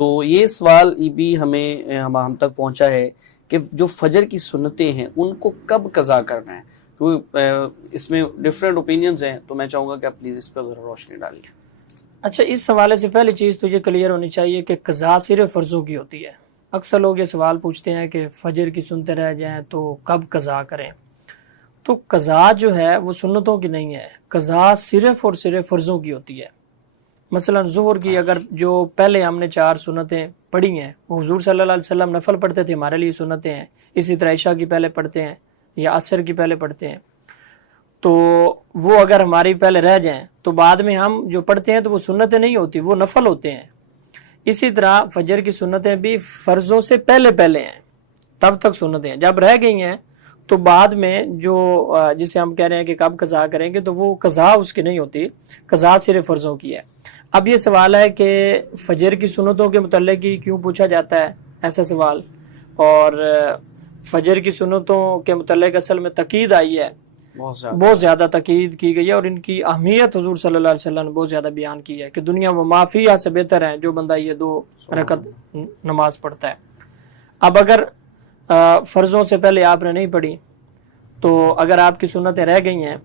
تو یہ سوال بھی ہم تک پہنچا ہے کہ جو فجر کی سنتیں ہیں ان کو کب قضا کرنا ہے، کیونکہ اس میں ڈفرینٹ اوپینینز ہیں، تو میں چاہوں گا کہ آپ پلیز اس پر ذرا روشنی ڈالیے۔ اچھا، اس حوالے سے پہلی چیز تو یہ کلیئر ہونی چاہیے کہ قضا صرف فرضوں کی ہوتی ہے۔ اکثر لوگ یہ سوال پوچھتے ہیں کہ فجر کی سنتے رہ جائیں تو کب قضا کریں؟ تو قضا جو ہے وہ سنتوں کی نہیں ہے، قضا صرف اور صرف فرضوں کی ہوتی ہے۔ مثلا ظہر کی اگر جو پہلے ہم نے 4 سنتیں پڑھی ہیں وہ حضور صلی اللہ علیہ وسلم نفل پڑھتے تھے، ہمارے لیے سنتیں ہیں۔ اسی طرح عشاء کی پہلے پڑھتے ہیں یا عصر کی پہلے پڑھتے ہیں، تو وہ اگر ہماری پہلے رہ جائیں تو بعد میں ہم جو پڑھتے ہیں تو وہ سنتیں نہیں ہوتی، وہ نفل ہوتے ہیں۔ اسی طرح فجر کی سنتیں بھی فرضوں سے پہلے پہلے ہیں، تب تک سنتیں ہیں۔ جب رہ گئی ہیں تو بعد میں جو جسے ہم کہہ رہے ہیں کہ کب قضا کریں گے، تو وہ قضا اس کی نہیں ہوتی، قضا صرف فرضوں کی ہے۔ اب یہ سوال ہے کہ فجر کی سنتوں کے متعلق ہی کیوں پوچھا جاتا ہے ایسا سوال، اور فجر کی سنتوں کے متعلق اصل میں تاکید آئی ہے، بہت زیادہ تاکید کی گئی ہے، اور ان کی اہمیت حضور صلی اللہ علیہ وسلم نے بہت زیادہ بیان کی ہے کہ دنیا و ما فیہا سے بہتر ہے جو بندہ یہ 2 رکعت نماز پڑھتا ہے۔ اب اگر فرضوں سے پہلے آپ نے نہیں پڑھی تو اگر آپ کی سنتیں رہ گئی ہیں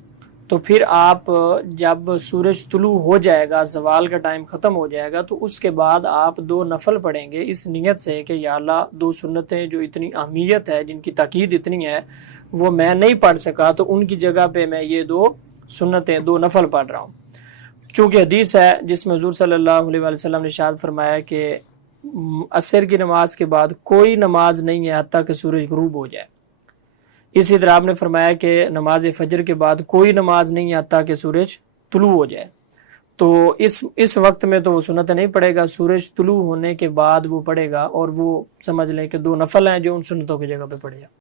تو پھر آپ جب سورج طلوع ہو جائے گا، زوال کا ٹائم ختم ہو جائے گا، تو اس کے بعد آپ 2 نفل پڑھیں گے اس نیت سے کہ یا اللہ 2 سنتیں جو اتنی اہمیت ہے، جن کی تاکید اتنی ہے، وہ میں نہیں پڑھ سکا، تو ان کی جگہ پہ میں یہ 2 سنتیں 2 نفل پڑھ رہا ہوں۔ چونکہ حدیث ہے جس میں حضور صلی اللہ علیہ وسلم نے ارشاد فرمایا کہ عصر کی نماز کے بعد کوئی نماز نہیں ہے حتیٰ کہ سورج غروب ہو جائے۔ اسی طرح آپ نے فرمایا کہ نماز فجر کے بعد کوئی نماز نہیں ہے حتیٰ کہ سورج طلوع ہو جائے۔ تو اس وقت میں تو وہ سنت نہیں پڑھے گا، سورج طلوع ہونے کے بعد وہ پڑھے گا، اور وہ سمجھ لیں کہ 2 نفل ہیں جو ان سنتوں کی جگہ پہ پڑھے گا۔